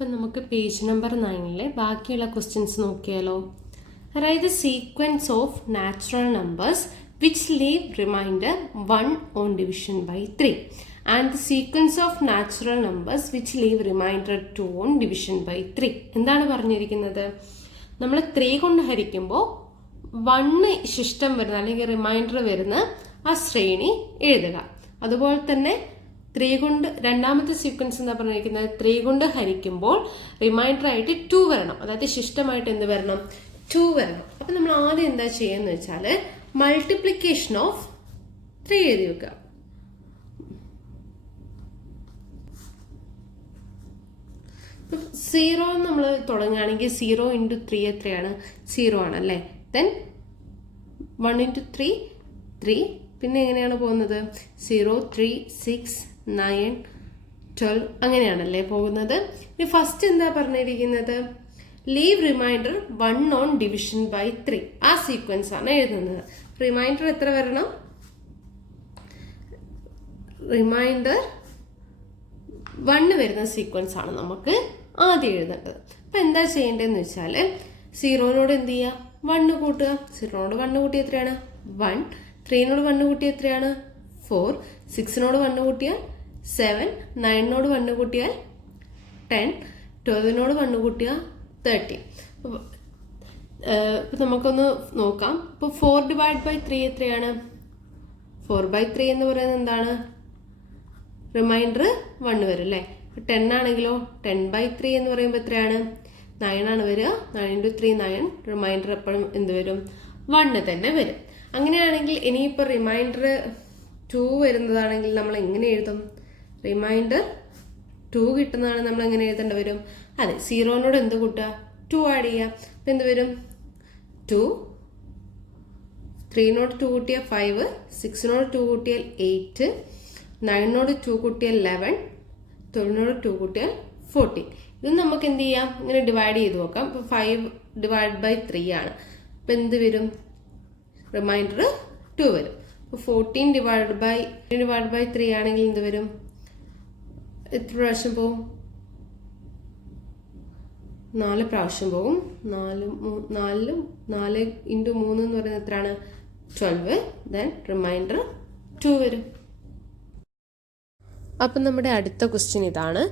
അപ്പം നമുക്ക് page number 9 ബാക്കിയുള്ള ക്വസ്റ്റ്യൻസ് നോക്കിയാലോ. Write the sequence of natural numbers which leave remainder 1 on division by 3 and the sequence of natural numbers which leave remainder 2 on division by 3. എന്താണ് പറഞ്ഞിരിക്കുന്നത്? നമ്മൾ 3 കൊണ്ട് ഹരിക്കുമ്പോൾ 1 ശിഷ്ടം വരുന്ന അല്ലെങ്കിൽ റിമൈൻഡർ വരുന്ന ആ ശ്രേണി എഴുതുക. അതുപോലെ തന്നെ 3 കൊണ്ട് രണ്ടാമത്തെ സീക്വൻസ് എന്താ പറഞ്ഞിരിക്കുന്നത്? 3 കൊണ്ട് ഹരിക്കുമ്പോൾ റിമൈൻഡർ ആയിട്ട് 2 വരണം, അതായത് ശിഷ്ടമായിട്ട് എന്ത് വരണം? 2 വരണം. അപ്പം നമ്മൾ ആദ്യം എന്താ ചെയ്യുന്നത് വെച്ചാൽ മൾട്ടിപ്ലിക്കേഷൻ ഓഫ് 3 എഴുതി വെക്കുക. സീറോ നമ്മൾ തുടങ്ങുകയാണെങ്കിൽ 0 × 3 എത്രയാണ്? 0 ആണ് അല്ലേ. ദെൻ 1 × 3 3. പിന്നെ എങ്ങനെയാണ് പോകുന്നത്? 0 3 6 9 12 അങ്ങനെയാണല്ലേ പോകുന്നത്. ഇനി ഫസ്റ്റ് എന്താ പറഞ്ഞിരിക്കുന്നത്? Leave remainder 1 on division by 3. ആ സീക്വൻസ് ആണ് എഴുതുന്നത്. റിമൈൻഡർ എത്ര വരണം? റിമൈൻഡർ 1 വരുന്ന സീക്വൻസ് ആണ് നമുക്ക് ആദ്യം എഴുതേണ്ടത്. അപ്പം എന്താ ചെയ്യേണ്ടതെന്ന് വെച്ചാൽ 0നോട് എന്ത് ചെയ്യുക? 1 കൂട്ടുക. 0നോട് 1 കൂട്ടി എത്രയാണ്? 1. 3നോട് 1 കൂട്ടി എത്രയാണ്? 4. 6നോട് 1 കൂട്ടിയാൽ 7. 9നോട് 1 കൂട്ടിയാൽ 10. 12നോട് 1 കൂട്ടിയാൽ 30. ഇപ്പം നമുക്കൊന്ന് നോക്കാം. ഇപ്പോൾ 4/3 എത്രയാണ്? 4/3 എന്ന് പറയുന്നത് എന്താണ്? റിമൈൻഡർ 1 വരും അല്ലേ. 10 ആണെങ്കിലോ 10/3 എന്ന് പറയുമ്പോൾ എത്രയാണ്? 9 ആണ് വരിക. 9 × 3 9. റിമൈൻഡർ എപ്പോഴും എന്ത് വരും? 1 തന്നെ വരും. അങ്ങനെയാണെങ്കിൽ ഇനിയിപ്പോൾ റിമൈൻഡർ 2 വരുന്നതാണെങ്കിൽ നമ്മൾ എങ്ങനെ എഴുതും? റിമൈൻഡർ 2 കിട്ടുന്നതാണ് നമ്മൾ എങ്ങനെ എഴുതേണ്ടി വരും? അതെ, 0നോട് എന്ത് കൂട്ടുക? 2 ആഡ് ചെയ്യുക. അപ്പം എന്ത് വരും? 2. 3നോട് 2 കൂട്ടിയാൽ 5. 6നോട് 2 കൂട്ടിയാൽ 8. 9നോട് 2 കൂട്ടിയാൽ 11. 12നോട് 2 കൂട്ടിയാൽ 14. ഇത് നമുക്ക് എന്ത് ചെയ്യാം? ഇങ്ങനെ ഡിവൈഡ് ചെയ്ത് നോക്കാം. ഇപ്പോൾ 5/3 ആണ്. അപ്പം എന്ത് വരും? റിമൈൻഡർ 2 വരും. അപ്പോൾ 14/3 ആണെങ്കിൽ എന്ത് വരും? എത്ര പ്രാവശ്യം പോകും? 4 പ്രാവശ്യം പോകും. 4 × 3 എന്ന് പറയുന്നത് എത്രയാണ്? 12. ദെൻ റിമൈൻഡർ 2 വരും. അപ്പം നമ്മുടെ അടുത്ത ക്വസ്റ്റ്യൻ ഇതാണ്.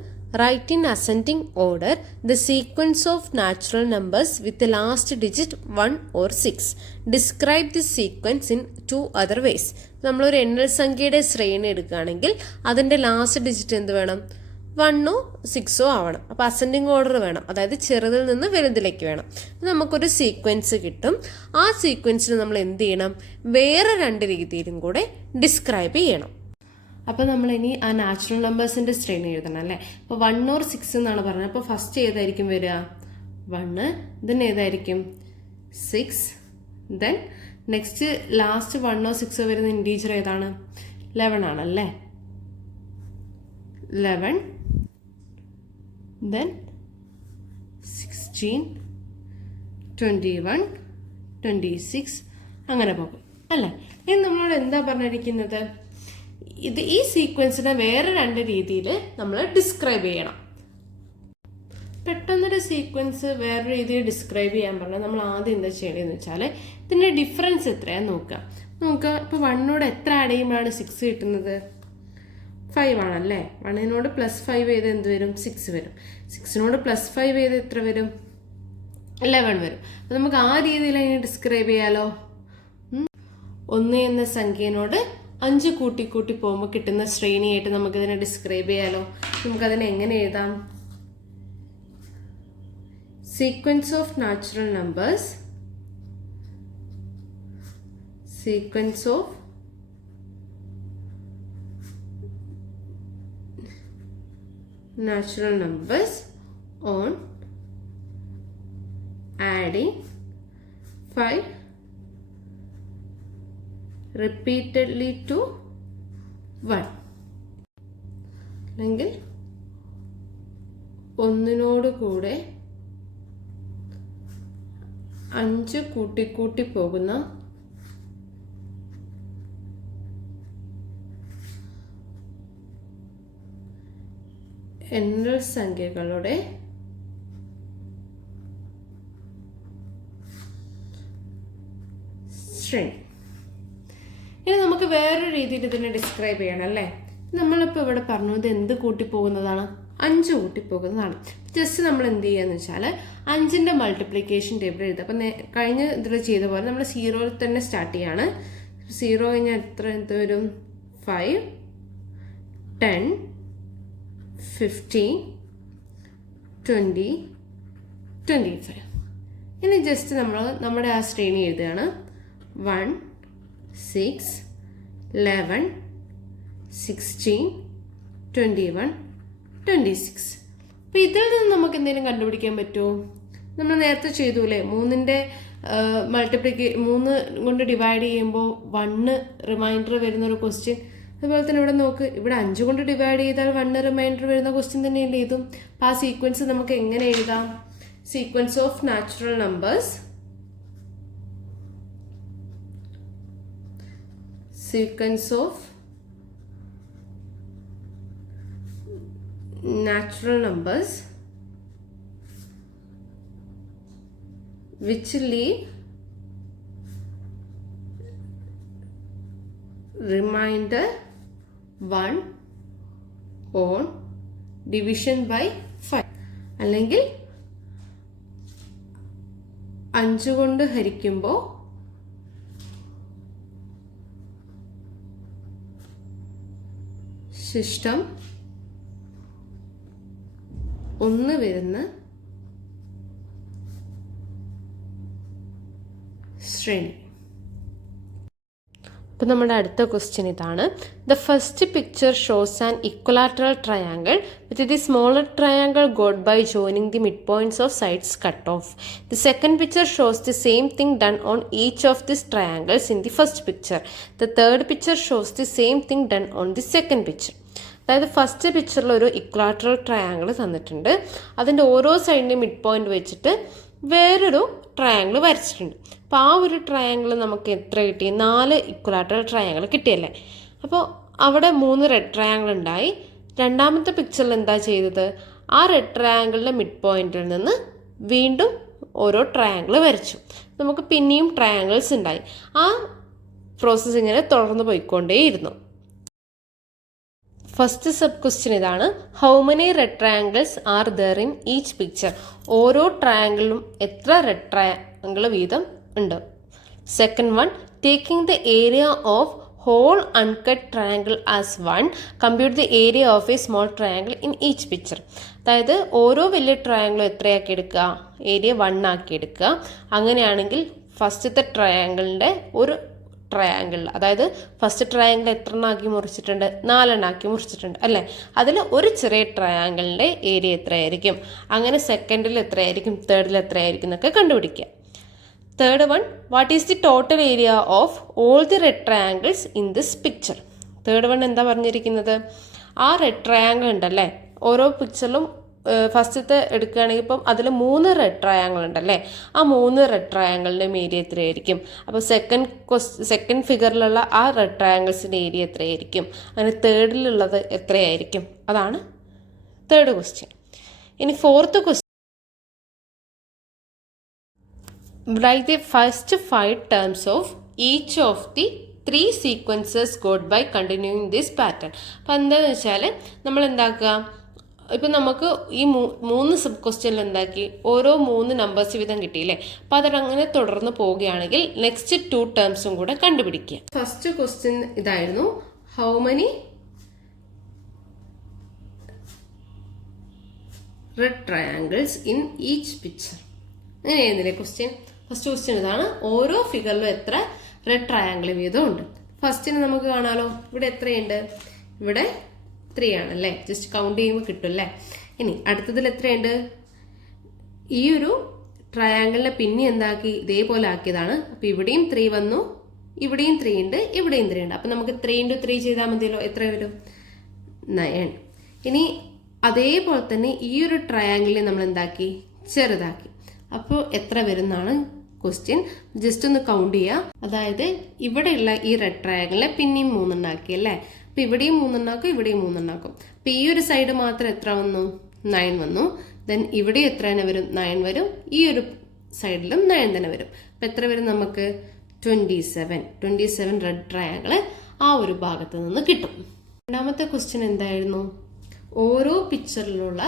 Write in ascending order the sequence of natural numbers with the last digit 1 or 6. Describe the sequence in 2 other ways. നമ്മളൊരു എണ്ണൽ സംഖ്യയുടെ ശ്രേണി എടുക്കുകയാണെങ്കിൽ അതിൻ്റെ ലാസ്റ്റ് ഡിജിറ്റ് എന്ത് വേണം? 1 or 6 ആവണം. അപ്പോൾ അസെൻഡിങ് ഓർഡർ വേണം, അതായത് ചെറുതിൽ നിന്ന് വലുതിലേക്ക് വേണം. നമുക്കൊരു സീക്വൻസ് കിട്ടും. ആ സീക്വൻസിന് നമ്മൾ എന്ത് ചെയ്യണം? വേറെ 2 രീതിയിലും കൂടെ ഡിസ്ക്രൈബ് ചെയ്യണം. അപ്പോൾ നമ്മൾ ഇനി ആ നാച്ചുറൽ നമ്പേഴ്സിൻ്റെ ശ്രേണി എഴുതണം അല്ലേ. അപ്പോൾ 1 or 6 എന്നാണ് പറഞ്ഞത്. അപ്പോൾ ഫസ്റ്റ് ഏതായിരിക്കും വരിക? 1. ദെൻ ഏതായിരിക്കും? 6. ദെൻ നെക്സ്റ്റ് ലാസ്റ്റ് 1 or 6 വരുന്ന ഇൻറ്റീജർ ഏതാണ്? 11 ആണല്ലേ. 11. ദെൻ 16 21 26 അങ്ങനെ പോകും അല്ലേ. ഇനി നമ്മളോട് എന്താ പറഞ്ഞിരിക്കുന്നത്? ഈ സീക്വൻസിനെ വേറെ 2 രീതിയിൽ നമ്മൾ ഡിസ്ക്രൈബ് ചെയ്യണം. പെട്ടെന്നൊരു സീക്വൻസ് വേറെ രീതിയിൽ ഡിസ്ക്രൈബ് ചെയ്യാൻ പറഞ്ഞാൽ നമ്മൾ ആദ്യം എന്താ ചെയ്യേണ്ടതെന്ന് വെച്ചാൽ ഇതിൻ്റെ ഡിഫറൻസ് എത്രയാണെന്ന് നോക്കുക. ഇപ്പോൾ 1നോട് എത്ര ആഡ് ചെയ്യുമ്പോഴാണ് 6 കിട്ടുന്നത്? 5 ആണല്ലേ. 1നോട് +5 ചെയ്ത് എന്ത് വരും? 6 വരും. 6നോട് +5 ചെയ്ത് എത്ര വരും? 11 വരും. അപ്പോൾ നമുക്ക് ആ രീതിയിൽ അതിനെ ഡിസ്ക്രൈബ് ചെയ്യാലോ. 1 എന്ന സംഖ്യനോട് 5 കൂട്ടി പോകുമ്പോൾ കിട്ടുന്ന ശ്രേണിയായിട്ട് നമുക്കിതിനെ ഡിസ്ക്രൈബ് ചെയ്യാലോ. നമുക്കതിനെ എങ്ങനെ എഴുതാം? Sequence of natural numbers on adding 5 repeatedly to 1. അല്ലെങ്കിൽ 1നോട് കൂടെ 5 കൂട്ടി പോകുന്ന എണ്ണൽ സംഖ്യകളുടെ ശ്രേണി. ഇനി നമുക്ക് വേറൊരു രീതിയിൽ ഇതിനെ ഡിസ്ക്രൈബ് ചെയ്യണം അല്ലേ. നമ്മളിപ്പോൾ ഇവിടെ പറഞ്ഞു ഇത് എന്ത് കൂട്ടിപ്പോകുന്നതാണ്, 5 കൂട്ടിപ്പോകുന്നതാണ്. ജസ്റ്റ് നമ്മൾ എന്ത് ചെയ്യുകയെന്ന് വെച്ചാൽ 5ന്റെ മൾട്ടിപ്ലിക്കേഷൻ ടേബിൾ എഴുതുക. അപ്പം കഴിഞ്ഞ ഇതിൽ ചെയ്ത പോലെ നമ്മൾ 0 തന്നെ സ്റ്റാർട്ട് ചെയ്യാണ്. 0 കഴിഞ്ഞാൽ എന്ത് വരും? 5, 10, 15, 20, 25. ഇനി ജസ്റ്റ് നമ്മൾ നമ്മുടെ ആ ശ്രേണി എഴുതുകയാണ്. 1, 6, 11, 16, 21, 26. അപ്പോൾ ഇതിൽ നിന്ന് നമുക്ക് എന്തെങ്കിലും കണ്ടുപിടിക്കാൻ പറ്റുമോ? നമ്മൾ നേരത്തെ ചെയ്തൂലേ, 3ന്റെ 3 കൊണ്ട് ഡിവൈഡ് ചെയ്യുമ്പോൾ 1 റിമൈൻഡർ വരുന്ന ഒരു ക്വസ്റ്റ്യൻ. അതുപോലെ തന്നെ ഇവിടെ നോക്ക്, ഇവിടെ 5 കൊണ്ട് ഡിവൈഡ് ചെയ്താൽ 1 റിമൈൻഡർ വരുന്ന ക്വസ്റ്റ്യൻ തന്നെയല്ലേ ഇതും. അപ്പോൾ ആ സീക്വൻസ് നമുക്ക് എങ്ങനെ എഴുതാം? Sequence of natural numbers, sequence of natural numbers which leave remainder 1 on division by 5. അല്ലെങ്കിൽ 5 കൊണ്ട് ഹരിക്കുമ്പോൾ ശിഷ്ടം 1 വരുന്ന ശ്രേണി. അപ്പോൾ നമ്മുടെ അടുത്ത ക്വസ്റ്റ്യൻ ഇതാണ്. The first picture shows an equilateral triangle with the smaller triangle got by joining the mid points of sides cut off. The second picture shows the same thing done on each of this triangles in the first picture. The third picture shows the same thing done on the second picture. അതായത് first പിക്ചറിൽ ഒരു equilateral triangle തന്നിട്ടുണ്ട്. അതിൻ്റെ ഓരോ സൈഡിൻ്റെ mid point വെച്ചിട്ട് വേറൊരു triangle വരച്ചിട്ടുണ്ട്. അപ്പോൾ ആ ഒരു ട്രയാങ്കിൾ നമുക്ക് എത്ര കിട്ടി? 4 ഇക്വലാറ്ററൽ ട്രയാങ്കിൾ കിട്ടിയല്ലേ. അപ്പോൾ അവിടെ 3 റെഡ് ട്രയാങ്കിൾ ഉണ്ടായി. രണ്ടാമത്തെ പിക്ചറിൽ എന്താ ചെയ്തത്? ആ റെഡ് ട്രയാങ്കിളിൻ്റെ മിഡ് പോയിന്റിൽ നിന്ന് വീണ്ടും ഓരോ ട്രയാങ്കിൾ വരച്ചു. നമുക്ക് പിന്നെയും ട്രയാങ്കിൾസ് ഉണ്ടായി. ആ പ്രോസസ്സ് ഇങ്ങനെ തുടർന്ന് പോയിക്കൊണ്ടേയിരുന്നു. ഫസ്റ്റ് സബ് ക്വസ്റ്റ്യൻ ഇതാണ്. How many red triangles are there in each picture? ഓരോ ട്രയാങ്കിളിലും എത്ര റെഡ് ട്രയാങ്കിൾ വീതം ഉണ്ട്? Second one, taking the area of whole uncut triangle as 1, compute the area of a small triangle in each picture. അതായത് ഓരോ വലിയ ട്രയാങ്കിളും എത്രയാക്കി എടുക്കുക? Area 1 ആക്കി എടുക്കുക. അങ്ങനെയാണെങ്കിൽ ഫസ്റ്റത്തെ ട്രയാങ്കിളിൻ്റെ ഒരു ട്രയാങ്കിൾ, അതായത് ഫസ്റ്റ് ട്രയാങ്കിൾ എത്ര എണ്ണാക്കി മുറിച്ചിട്ടുണ്ട്? 4 എണ്ണാക്കി മുറിച്ചിട്ടുണ്ട് അല്ലേ. അതിൽ ഒരു ചെറിയ ട്രയാങ്കിളിൻ്റെ ഏരിയ എത്രയായിരിക്കും? അങ്ങനെ സെക്കൻഡിൽ എത്രയായിരിക്കും, തേർഡിൽ എത്രയായിരിക്കും എന്നൊക്കെ കണ്ടുപിടിക്കുക. Third one, what is the total area of all the red triangles in this picture? Third one എന്താ പറഞ്ഞിരിക്കുന്നത്? ആ റെഡ് ട്രയാങ്കിൾ ഉണ്ടല്ലേ, ഓരോ പിക്ചറിലും ഫസ്റ്റത്തെ എടുക്കുകയാണെങ്കിൽ ഇപ്പം അതിൽ 3 റെഡ് ട്രയാങ്കിൾ ഉണ്ടല്ലേ, ആ 3 റെഡ് ട്രയാങ്കിളിൻ്റെ ഏരിയ എത്രയായിരിക്കും? അപ്പോൾ സെക്കൻഡ് ഫിഗറിലുള്ള ആ റെഡ് ട്രയാങ്കിൾസിൻ്റെ ഏരിയ എത്രയായിരിക്കും? അങ്ങനെ തേർഡിലുള്ളത് എത്രയായിരിക്കും? അതാണ് തേർഡ് ക്വസ്റ്റ്യൻ. ഇനി fourth question, write the first 5 terms of each of the 3 sequences got by continuing this pattern. അപ്പം എന്താണെന്ന് വെച്ചാൽ നമ്മൾ എന്താക്കുക, ഇപ്പം നമുക്ക് ഈ 3 സബ് ക്വസ്റ്റ്യനിൽ എന്താക്കി, ഓരോ 3 നമ്പേഴ്സ് വീതം കിട്ടിയില്ലേ. അപ്പം അതങ്ങനെ തുടർന്ന് പോവുകയാണെങ്കിൽ നെക്സ്റ്റ് 2 ടേംസും കൂടെ കണ്ടുപിടിക്കുക. ഫസ്റ്റ് ക്വസ്റ്റ്യൻ ഇതായിരുന്നു, how many red triangles in each picture. അങ്ങനെയായിരുന്നില്ലേ ക്വസ്റ്റ്യൻ? ഫസ്റ്റ് ക്വസ്റ്റ്യൻ ഇതാണ്, ഓരോ ഫിഗറിലും എത്ര റെഡ് ട്രയാങ്കിൾ വീതം ഉണ്ട്. ഫസ്റ്റിന് നമുക്ക് കാണാലോ, ഇവിടെ എത്രയുണ്ട്? ഇവിടെ 3 ആണല്ലേ, ജസ്റ്റ് കൗണ്ട് ചെയ്യുമ്പോൾ കിട്ടുമല്ലേ. ഇനി അടുത്തതിൽ എത്രയുണ്ട്? ഈ ഒരു ട്രയാങ്കിളിനെ പിന്നെ എന്താക്കി, ഇതേപോലെ ആക്കിയതാണ്. അപ്പോൾ ഇവിടെയും 3 വന്നു, ഇവിടെയും 3 ഉണ്ട്, ഇവിടെയും 3 ഉണ്ട്. അപ്പം നമുക്ക് 3 × 3 ചെയ്താൽ മതിയല്ലോ. എത്ര വരും? 9. ഇനി അതേപോലെ തന്നെ ഈ ഒരു ട്രയാങ്കിളിനെ നമ്മൾ എന്താക്കി, ചെറുതാക്കി. അപ്പോൾ എത്ര വരുന്നാണ് ക്വസ്റ്റ്യൻ. ജസ്റ്റ് ഒന്ന് കൗണ്ട് ചെയ്യുക. അതായത് ഇവിടെയുള്ള ഈ റെഡ് ട്രയാങ്കിളിനെ പിന്നെയും 3 ഉണ്ടാക്കി അല്ലേ. അപ്പം ഇവിടെയും 3 ഉണ്ടാക്കും, ഇവിടെയും 3 ഉണ്ടാക്കും. അപ്പം ഈ ഒരു സൈഡ് മാത്രം എത്ര വന്നു? 9 വന്നു. ദെൻ ഇവിടെ എത്ര തന്നെ വരും? 9 വരും. ഈ ഒരു സൈഡിലും 9 തന്നെ വരും. അപ്പം എത്ര വരും നമുക്ക്? 27 റെഡ് ട്രയാങ്കിൾ ആ ഒരു ഭാഗത്ത് നിന്ന് കിട്ടും. രണ്ടാമത്തെ ക്വസ്റ്റ്യൻ എന്തായിരുന്നു? ഓരോ പിക്ചറിലുള്ള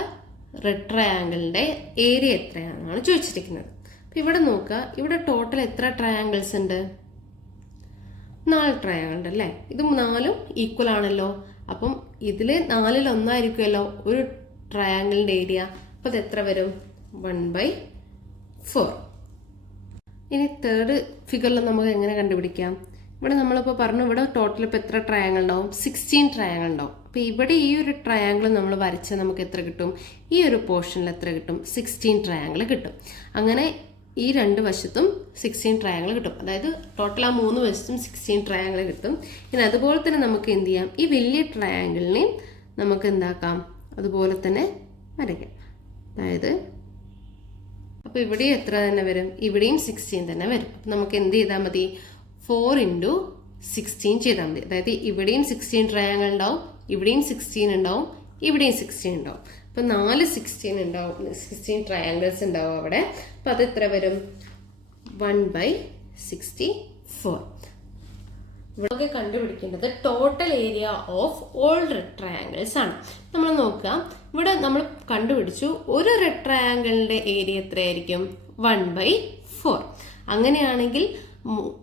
റെഡ് ട്രയാങ്കിളിന്റെ ഏരിയ എത്രയാണെന്നാണ് ചോദിച്ചിരിക്കുന്നത്. അപ്പം ഇവിടെ നോക്കുക, ഇവിടെ ടോട്ടൽ എത്ര ട്രയാങ്കിൾസ് ഉണ്ട്? 4 ട്രയാങ്കിൾ ഉണ്ട് അല്ലേ? ഇത് 4ഉം ഈക്വൽ ആണല്ലോ. അപ്പം ഇതിൽ 4ൽ ഒന്നായിരിക്കുമല്ലോ ഒരു ട്രയാങ്കിളിന്റെ ഏരിയ. അപ്പം അത് എത്ര വരും? 1/4. ഇനി തേർഡ് ഫിഗറിൽ നമുക്ക് എങ്ങനെ കണ്ടുപിടിക്കാം? ഇവിടെ നമ്മളിപ്പോൾ പറഞ്ഞു, ഇവിടെ ടോട്ടൽ ഇപ്പോൾ എത്ര ട്രയാങ്കിൾ ഉണ്ടാവും? 16 ട്രയാങ്കിൾ ഉണ്ടാവും. അപ്പോൾ ഇവിടെ ഈ ഒരു ട്രയാങ്കിൾ നമ്മൾ വരച്ചാൽ നമുക്ക് എത്ര കിട്ടും? ഈ ഒരു പോർഷനിൽ എത്ര കിട്ടും? 16 ട്രയാങ്കിൾ കിട്ടും. അങ്ങനെ ഈ 2 വശത്തും 16 ട്രയാങ്കിൾ കിട്ടും. അതായത് ടോട്ടൽ ആ 3 വശത്തും 16 ട്രയാങ്കിൾ കിട്ടും. ഇനി അതുപോലെ തന്നെ നമുക്ക് എന്ത് ചെയ്യാം? ഈ വലിയ ട്രയാങ്കിളിനെയും നമുക്ക് എന്താക്കാം? അതുപോലെ തന്നെ വരയ്ക്കാം. അതായത് അപ്പോൾ ഇവിടെ എത്ര തന്നെ വരും? ഇവിടെയും 16 തന്നെ വരും. അപ്പം നമുക്ക് എന്ത് ചെയ്താൽ മതി? 4 × 16 ചെയ്താൽ മതി. അതായത് ഇവിടെയും 16 ട്രയാങ്കിൾ ഉണ്ടാവും, ഇവിടെയും 16 ഉണ്ടാവും, ഇവിടെയും 16 ഉണ്ടാവും. അപ്പം 4 16 ഉണ്ടാവും, 16 ട്രയാങ്കിൾസ് ഉണ്ടാവും അവിടെ. അപ്പം അത് എത്ര വരും? 1/64. ഇവിടെ കണ്ടുപിടിക്കേണ്ടത് total area of all red triangles ആണ്. നമ്മൾ നോക്കുക, ഇവിടെ നമ്മൾ കണ്ടുപിടിച്ചു ഒരു റെഡ് ട്രയാങ്കിളിന്റെ ഏരിയ എത്രയായിരിക്കും? 1/4. അങ്ങനെയാണെങ്കിൽ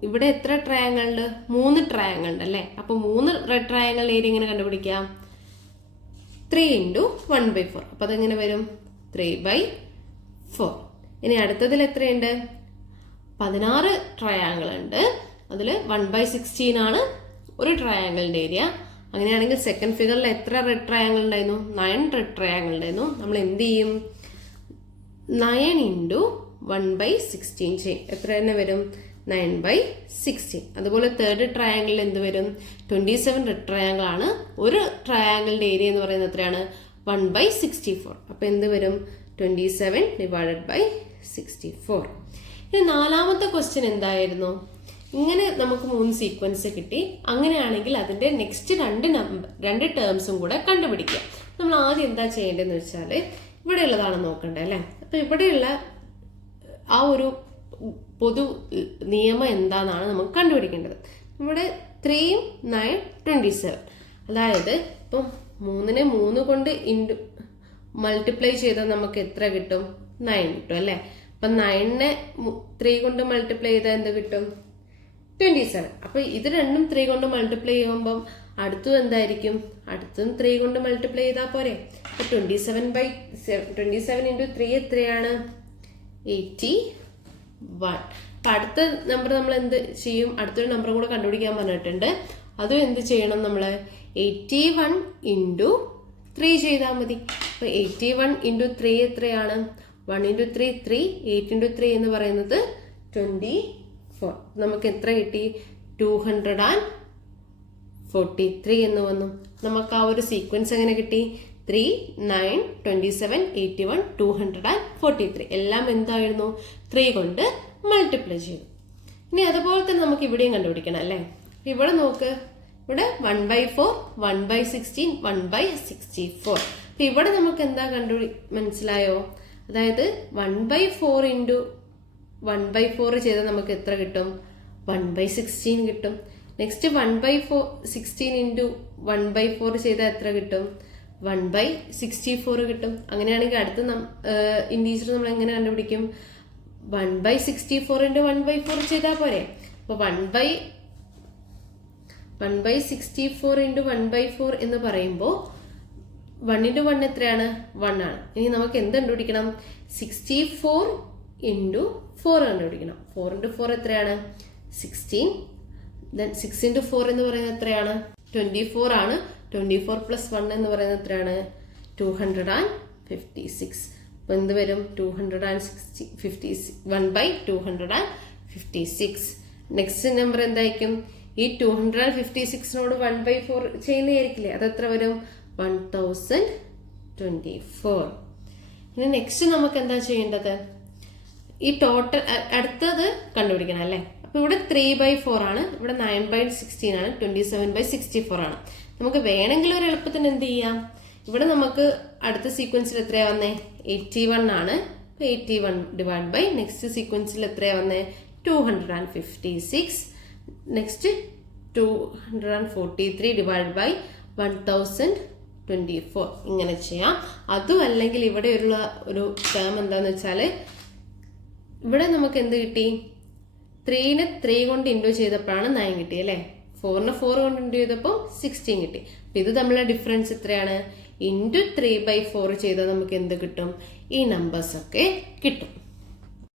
ഇവിടെ എത്ര ട്രയാങ്കിൾ ഉണ്ട്? 3 ട്രയാങ്കിൾ ഉണ്ട് അല്ലേ? അപ്പൊ 3 റെഡ് ട്രയാങ്കിൾ ഏരിയ എങ്ങനെ കണ്ടുപിടിക്കാം? 3 × 1/4. അപ്പൊ അതെങ്ങനെ വരും? 3/4. ഇനി അടുത്തതിൽ എത്രയുണ്ട്? 16 ട്രയാങ്കിൾ ഉണ്ട്. അതിൽ 1/16 ആണ് ഒരു ട്രയാങ്കിളിന്റെ ഏരിയ. അങ്ങനെയാണെങ്കിൽ സെക്കൻഡ് ഫിഗറിൽ എത്ര റെഡ് ട്രയാങ്കിൾ ഉണ്ടായിരുന്നു? 9 റെഡ് ട്രയാങ്കിൾ ഉണ്ടായിരുന്നു. നമ്മൾ എന്ത് ചെയ്യും? 9 × 1/16 ചെയ്യും. എത്ര തന്നെ വരും? 9/16. അതുപോലെ തേർഡ് ട്രയാങ്കിളിൽ എന്ത് വരും? 27 റെഡ് ട്രയാങ്കിൾ ആണ്. ഒരു ട്രയാങ്കിളിന്റെ ഏരിയ എന്ന് പറയുന്നത് എത്രയാണ്? 1/64. അപ്പൊ എന്ത് വരും? 27 / 64. ഇനി നാലാമത്തെ ക്വസ്റ്റ്യൻ എന്തായിരുന്നു? ഇങ്ങനെ നമുക്ക് 3 സീക്വൻസ് കിട്ടി. അങ്ങനെയാണെങ്കിൽ അതിന്റെ നെക്സ്റ്റ് 2 ടേംസും കൂടെ കണ്ടുപിടിക്കുക. നമ്മൾ ആദ്യം എന്താ ചെയ്യേണ്ടതെന്ന് വെച്ചാൽ ഇവിടെ ഉള്ളതാണ് നോക്കേണ്ടത് അല്ലേ? അപ്പൊ ഇവിടെയുള്ള ആ ഒരു പൊതു നിയമം എന്താണെന്നാണ് നമുക്ക് കണ്ടുപിടിക്കേണ്ടത്. ഇവിടെ 3 9 27. അതായത് ഇപ്പം 3നെ 3 കൊണ്ട് മൾട്ടിപ്ലൈ ചെയ്താൽ നമുക്ക് എത്ര കിട്ടും? 9 കിട്ടും അല്ലേ? അപ്പം 9നെ 3 കൊണ്ട് മൾട്ടിപ്ലൈ ചെയ്താൽ എന്ത് കിട്ടും? 27. അപ്പൊ ഇത് രണ്ടും 3 കൊണ്ട് മൾട്ടിപ്ലൈ ചെയ്യുമ്പം അടുത്തും എന്തായിരിക്കും? അടുത്തും 3 കൊണ്ട് മൾട്ടിപ്ലൈ ചെയ്താൽ പോരെ? 27 × 3 എത്രയാണ്? 81. അപ്പൊ അടുത്ത നമ്പർ നമ്മൾ എന്ത് ചെയ്യും? അടുത്തൊരു നമ്പർ കൂടെ കണ്ടുപിടിക്കാൻ പറഞ്ഞിട്ടുണ്ട്. അതും എന്ത് ചെയ്യണം? നമ്മൾ 81 × 3 ചെയ്താൽ മതി. അപ്പൊ 81 × 3 എത്രയാണ്? 1 × 3 3, 8 × 3 എന്ന് പറയുന്നത് 24. നമുക്ക് എത്ര കിട്ടി? 243 എന്ന് വന്നു. നമുക്ക് ആ ഒരു സീക്വൻസ് എങ്ങനെ കിട്ടി? 3 9 27 81 243. എല്ലാം എന്തായിരുന്നു? 3 കൊണ്ട് മൾട്ടിപ്ലൈ ചെയ്തു. ഇനി അതുപോലെ തന്നെ നമുക്ക് ഇവിടെയും കണ്ടുപിടിക്കണം അല്ലേ? ഇവിടെ നോക്ക്, ഇവിടെ 1/4 1/16 1/64. അപ്പൊ ഇവിടെ നമുക്ക് എന്താ മനസ്സിലായോ? അതായത് 1/4 × 1/4 ചെയ്താൽ നമുക്ക് എത്ര കിട്ടും? 1/16 കിട്ടും. നെക്സ്റ്റ് 1/16 × 1/4 ചെയ്താൽ എത്ര കിട്ടും? 1/64 കിട്ടും. അങ്ങനെയാണെങ്കിൽ അടുത്ത ഇൻറ്റീജർ നമ്മൾ എങ്ങനെ കണ്ടുപിടിക്കും? 1/64 × 1/4 ചെയ്താൽ പോരെ? അപ്പൊ 1/64 × 1/4 എന്ന് പറയുമ്പോൾ 1 × 1 എത്രയാണ്? 1 ആണ്. ഇനി നമുക്ക് എന്ത് കണ്ടുപിടിക്കണം? 64 × 4 കണ്ടുപിടിക്കണം. 4 × 4 എത്രയാണ്? 16. then 6 × 4 എന്ന് പറയുന്നത് എത്രയാണ്? 24 ആണ്. 24 + 1 എന്ന് പറയുന്നത് എത്രയാണ്? 256. അപ്പൊ എന്ത് വരും? 1/256. നെക്സ്റ്റ് നമ്പർ എന്തായിരിക്കും? ഈ 256നോട് 1/4 ചെയ്യുന്നതായിരിക്കില്ലേ? അതെത്ര വരും? 1024. ഇനി നെക്സ്റ്റ് നമുക്ക് എന്താ ചെയ്യേണ്ടത്? ഈ ടോട്ടൽ അടുത്തത് കണ്ടുപിടിക്കണം അല്ലേ? അപ്പൊ ഇവിടെ 3/4 ആണ്, ഇവിടെ 9/16 ആണ്, 27/64 ആണ്. നമുക്ക് വേണമെങ്കിൽ ഒരു എളുപ്പത്തിന് എന്ത് ചെയ്യാം? ഇവിടെ നമുക്ക് അടുത്ത സീക്വൻസിൽ എത്രയാ വന്നേ? 81 ആണ്. 81 / നെക്സ്റ്റ് സീക്വൻസിൽ എത്രയാ വന്നേ? 256. നെക്സ്റ്റ് 243 ഡിവൈഡ് ബൈ 1024 ഇങ്ങനെ ചെയ്യാം. അതും അല്ലെങ്കിൽ ഇവിടെയുള്ള ഒരു ടേം എന്താണെന്ന് വെച്ചാൽ ഇവിടെ നമുക്ക് എന്ത് കിട്ടി? 3നെ 3 കൊണ്ട് ഇൻറ്റു ചെയ്തപ്പോഴാണ് 9 കിട്ടി അല്ലേ? 4നെ 4 കൊണ്ട് ഇൻറ്റു ചെയ്തപ്പോൾ 16 കിട്ടി. അപ്പം ഇത് തമ്മിലുള്ള ഡിഫറൻസ് എത്രയാണ്? ഇൻറ്റു 3/4 ചെയ്താൽ നമുക്ക് എന്ത് കിട്ടും? ഈ നമ്പേഴ്സൊക്കെ കിട്ടും.